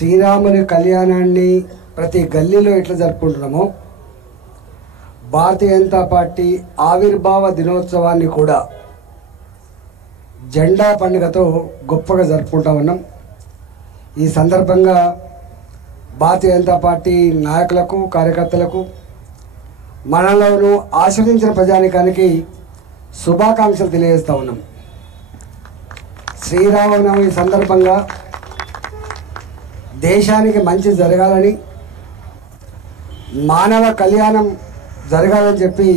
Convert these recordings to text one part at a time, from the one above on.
శ్రీరాముని కళ్యాణాన్ని ప్రతి గల్లీలో ఎట్లా జరుపుకుంటున్నామో భారతీయ జనతా పార్టీ ఆవిర్భావ దినోత్సవాన్ని కూడా జెండా పండుగతో గొప్పగా జరుపుకుంటా ఉన్నాం. ఈ సందర్భంగా భారతీయ జనతా పార్టీ నాయకులకు, కార్యకర్తలకు, మనలోనూ ఆశీర్వదించిన ప్రజానికానికి శుభాకాంక్షలు తెలియజేస్తూ ఉన్నాం. శ్రీరామనవమి సందర్భంగా దేశానికి మంచి జరగాలని, మానవ కళ్యాణం జరగాలని చెప్పి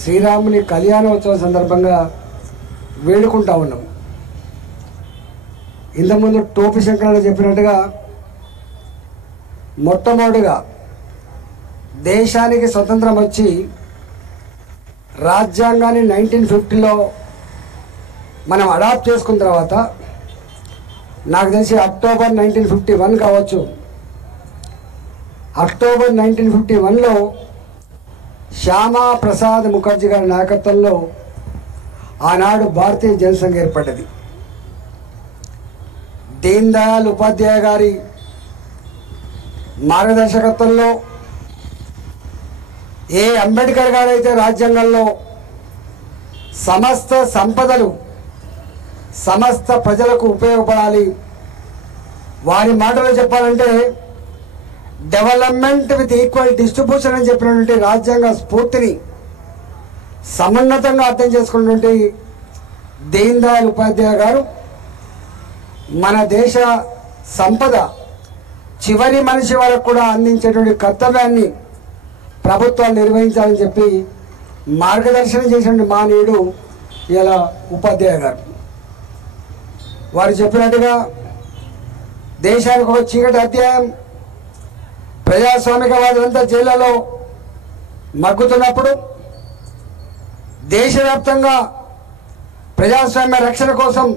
శ్రీరాముని కళ్యాణోత్సవం సందర్భంగా వేడుకుంటా ఉన్నాం. ఇంతకుముందు టోపి శంకరన్న చెప్పినట్టుగా మొట్టమొదటిగా దేశానికి స్వతంత్రం వచ్చి రాజ్యాంగాన్ని 1950లో మనం అడాప్ట్ చేసుకున్న తర్వాత నాకు తెలిసి అక్టోబర్ 1951 కావచ్చు. అక్టోబర్ 1951లో శ్యామా ప్రసాద్ ముఖర్జీ గారి నాయకత్వంలో ఆనాడు భారతీయ జనసంఘ్ ఏర్పడ్డది. దీన్ దయాళ్ ఉపాధ్యాయ గారి మార్గదర్శకత్వంలో, ఏ అంబేద్కర్ గారు అయితే రాజ్యాంగంలో సమస్త సంపదలు సమస్త ప్రజలకు ఉపయోగపడాలి, వారి మాటలో చెప్పాలంటే డెవలప్మెంట్ విత్ ఈక్వల్ డిస్ట్రిబ్యూషన్ అని చెప్పినటువంటి రాజ్యాంగ స్ఫూర్తిని సమున్నతంగా అర్థం చేసుకున్నటువంటి దీన్ దయాళ్ ఉపాధ్యాయ గారు మన దేశ సంపద చివరి మనిషి వరకు కూడా అందించేటువంటి కర్తవ్యాన్ని ప్రభుత్వాలు నిర్వహించాలని చెప్పి మార్గదర్శనం చేసిన మానవుడు ఇలా ఉపాధ్యాయ గారు. వారు చెప్పినట్టుగా దేశానికి ఒక చీకటి అధ్యాయం, ప్రజాస్వామికవాదులంతా జైళ్లలో మగ్గుతున్నప్పుడు దేశవ్యాప్తంగా ప్రజాస్వామ్య రక్షణ కోసం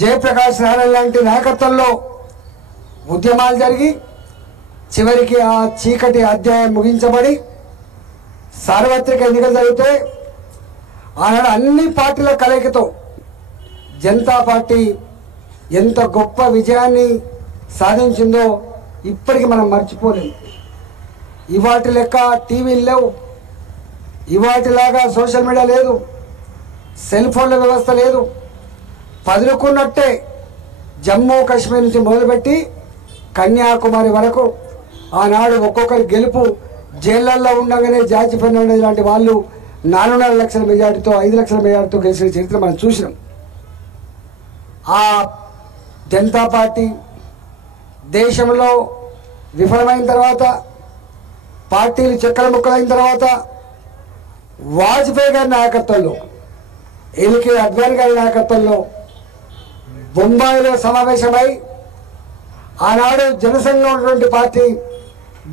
జయప్రకాష్ నారాయణ లాంటి నాయకత్వంలో ఉద్యమాలు జరిగి చివరికి ఆ చీకటి అధ్యాయం ముగించబడి సార్వత్రిక ఎన్నికలు జరిగితే ఆనాడు అన్ని పార్టీల కలయికతో జనతా పార్టీ ఎంత గొప్ప విజయాన్ని సాధించిందో ఇప్పటికి మనం మర్చిపోలేము. ఇవాటి లెక్క టీవీలు లేవు, ఇవాటిలాగా సోషల్ మీడియా లేదు, సెల్ ఫోన్ల వ్యవస్థ లేదు. పదులుకున్నట్టే జమ్మూ కాశ్మీర్ నుంచి మొదలుపెట్టి కన్యాకుమారి వరకు ఆనాడు ఒక్కొక్కరి గెలుపు జైళ్లలో ఉండగానే జార్జి ఫెర్నాండెస్ లాంటి వాళ్ళు 4.5 లక్షల మెజార్టీతో 5 లక్షల మెజార్టీతో గెలిచిన చరిత్ర మనం చూసినాం. ఆ జనతా పార్టీ దేశంలో విఫలమైన తర్వాత, పార్టీలు చెక్కల ముక్కలైన తర్వాత వాజ్పేయి గారి నాయకత్వంలో, ఎల్కే అద్వానీ గారి నాయకత్వంలో బొంబాయిలో సమావేశమై ఆనాడు జనసంఘంలో ఉన్నటువంటి పార్టీ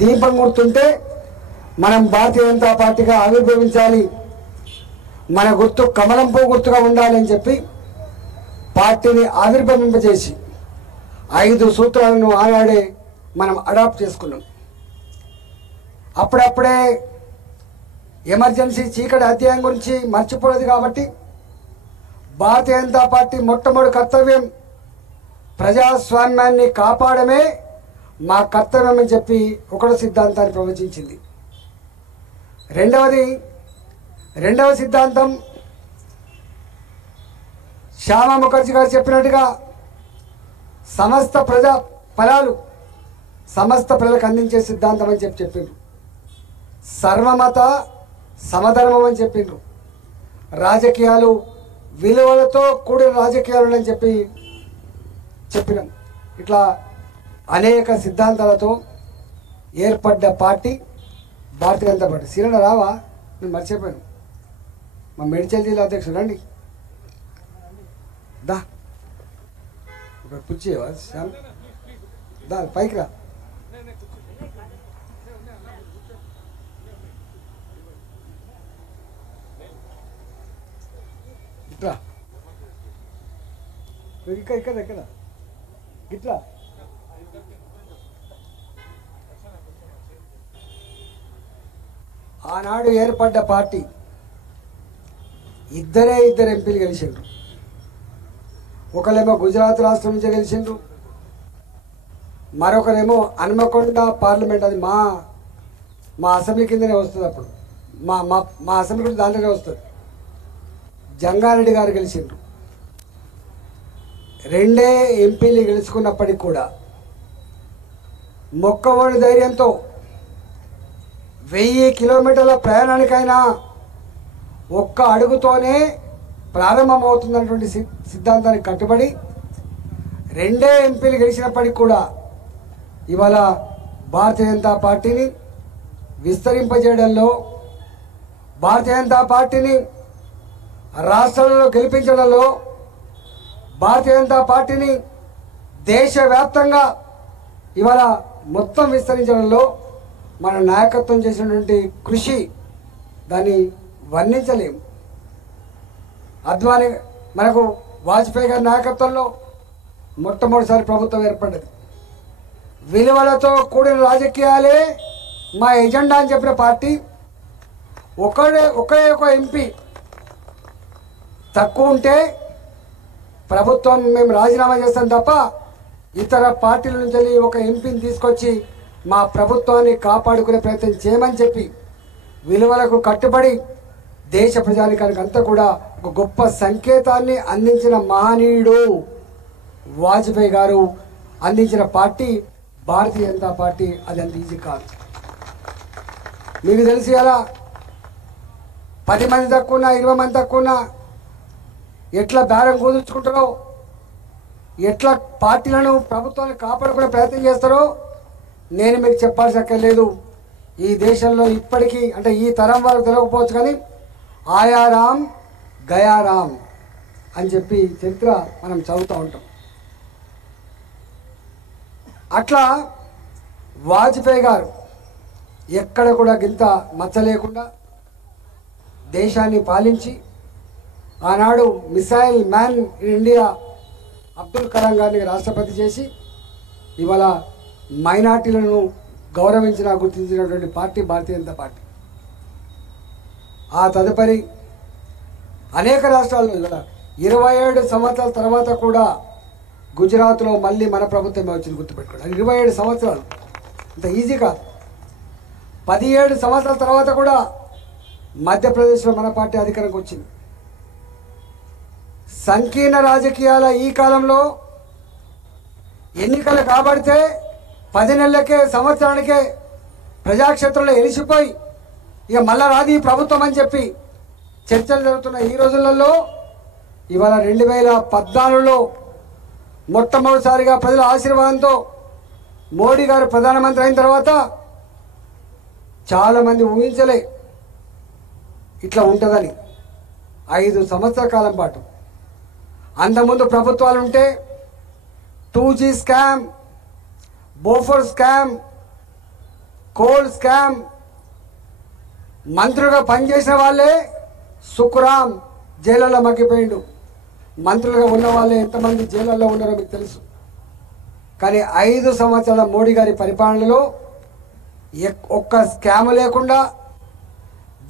దీపం గుర్తుంటే మనం భారతీయ జనతా పార్టీగా ఆవిర్భవించాలి, మన గుర్తు కమలం పువ్వు గుర్తుగా ఉండాలని చెప్పి పార్టీని ఆవిర్భవింపజేసి 5 సూత్రాలను ఆనాడే మనం అడాప్ట్ చేసుకున్నాం. అప్పుడప్పుడే ఎమర్జెన్సీ చీకటి అధ్యాయం గురించి మర్చిపోలేదు కాబట్టి భారతీయ జనతా పార్టీ మొట్టమొదటి కర్తవ్యం ప్రజాస్వామ్యాన్ని కాపాడమే మా కర్తవ్యం అని చెప్పి ఒకటో సిద్ధాంతాన్ని ప్రవచించింది. రెండవ సిద్ధాంతం శ్యామా ముఖర్జీ గారు చెప్పినట్టుగా సమస్త ప్రజా ఫలాలు సమస్త ప్రజలకు అందించే సిద్ధాంతం అని చెప్పిండ్రు. సర్వమత సమధర్మం అని చెప్పిండ్రు. రాజకీయాలు విలువలతో కూడిన రాజకీయాలు అని చెప్పినాం. ఇట్లా అనేక సిద్ధాంతాలతో ఏర్పడ్డ పార్టీ భారతీయ జనతా పార్టీ. సీరణ రావా? నేను మర్చిపోయాను. మా మేడ్చల్ జిల్లా అధ్యక్షుడు రండి, దా ఒక కూర్చేవా శ్యామ్, దా పైకి రా. ఇట్లా ఇక్కడ ఇక్కడ ఇట్లా ఆనాడు ఏర్పడ్డ పార్టీ ఇద్దరు ఎంపీలు గెలిచిండ్రు. ఒకళ్ళేమో గుజరాత్ రాష్ట్రం నుంచి గెలిచిండ్రు, మరొకరేమో హన్మకొండ పార్లమెంట్, అది మా మా అసెంబ్లీ కిందనే వస్తుంది. అప్పుడు మా మా మా అసెంబ్లీ కూడా దాంట్లోనే వస్తుంది. జంగారెడ్డి గారు గెలిచిండ్రు. 2 ఎంపీలు గెలుచుకున్నప్పటికి కూడా మొక్కవోని ధైర్యంతో 1000 కిలోమీటర్ల ప్రయాణానికైనా ఒక్క అడుగుతోనే ప్రారంభమవుతున్నటువంటి సిద్ధాంతానికి కట్టుబడి 2 ఎంపీలు గెలిచినప్పటికి కూడా ఇవాళ భారతీయ జనతా పార్టీని విస్తరింపజేయడంలో, భారతీయ జనతా పార్టీని రాష్ట్రాలలో గెలిపించడంలో, భారతీయ జనతా పార్టీని దేశవ్యాప్తంగా ఇవాళ మొత్తం విస్తరించడంలో మన నాయకత్వం చేసినటువంటి కృషి దాన్ని వర్ణించలేము. అద్వానీ మనకు వాజ్పేయి గారి నాయకత్వంలో మొట్టమొదటిసారి ప్రభుత్వం ఏర్పడ్డది. విలువలతో కూడిన రాజకీయాలే మా ఎజెండా అని చెప్పిన పార్టీ ఒకే ఒక ఎంపీ తక్కువ ఉంటే ప్రభుత్వం మేము రాజీనామా చేస్తాం తప్ప ఇతర పార్టీల నుంచి ఒక ఎంపీని తీసుకొచ్చి మా ప్రభుత్వాన్ని కాపాడుకునే ప్రయత్నం చేయమని చెప్పి విలువలకు కట్టుబడి దేశ ప్రజానికానికి అంతా కూడా ఒక గొప్ప సంకేతాన్ని అందించిన మహనీయుడు వాజ్పేయి గారు అందించిన పార్టీ భారతీయ జనతా పార్టీ. అది అంత ఈజీ కాదు. మీకు తెలిసి అలా 10 మంది తక్కువ 20 మంది తక్కువ ఎట్లా బేరం కుదుర్చుకుంటారో, ఎట్లా పార్టీలను ప్రభుత్వాన్ని కాపాడుకునే ప్రయత్నం చేస్తారో నేను మీకు చెప్పాల్సి అక్కర్లేదు. ఈ దేశంలో ఇప్పటికీ అంటే ఈ తరం వారికి తెలియకపోవచ్చు కానీ ఆయారాం గయారాం అని చెప్పి చరిత్ర మనం చదువుతూ ఉంటాం. అట్లా వాజ్పేయి గారు ఎక్కడ కూడా గింత మచ్చ లేకుండా దేశాన్ని పాలించి ఆనాడు missile man in India Abdul Kalam గారిని రాష్ట్రపతి చేసి ఇవాళ మైనార్టీలను గౌరవించిన గుర్తించినటువంటి పార్టీ భారతీయ జనతా పార్టీ. ఆ తదుపరి అనేక రాష్ట్రాల్లో ఇవాళ 27 సంవత్సరాల తర్వాత కూడా గుజరాత్లో మళ్ళీ మన ప్రభుత్వమే వచ్చింది. గుర్తుపెట్టుకోండి, 27 సంవత్సరాలు అంత ఈజీ కాదు. 17 సంవత్సరాల తర్వాత కూడా మధ్యప్రదేశ్లో మన పార్టీ అధికారంకి వచ్చింది. సంకీర్ణ రాజకీయాల ఈ కాలంలో ఎన్నికలు కాబడితే 10 నెలలకే సంవత్సరానికే ప్రజాక్షేత్రంలో ఎలిసిపోయి ఇక మళ్ళా రాది ప్రభుత్వం అని చెప్పి చర్చలు జరుగుతున్న ఈ రోజులలో ఇవాళ 2014లో మొట్టమొదటిసారిగా ప్రజల ఆశీర్వాదంతో మోడీ గారు ప్రధానమంత్రి అయిన తర్వాత చాలామంది ఊహించలే ఇట్లా ఉంటుందని. 5 సంవత్సరాల కాలం పాటు అంతకుముందు ప్రభుత్వాలు ఉంటే 2G scam, Bofors scam, coal scam, మంత్రులుగా పనిచేసిన వాళ్ళే సుఖరాం జైళ్ళలో మగ్గిపోయిండు. మంత్రులుగా ఉన్న వాళ్ళే ఎంతమంది జైళ్ళల్లో ఉన్నారో మీకు తెలుసు. కానీ 5 సంవత్సరాల మోడీ గారి పరిపాలనలో ఒక్క స్కామ్ లేకుండా,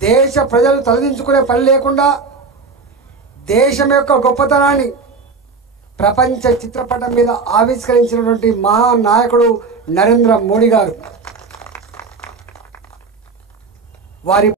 దేశ ప్రజలు తలదించుకునే పని లేకుండా దేశం యొక్క గొప్పతనాన్ని ప్రపంచ చిత్రపటం మీద ఆవిష్కరించినటువంటి మహానాయకుడు నరేంద్ర మోడీ గారు. వారి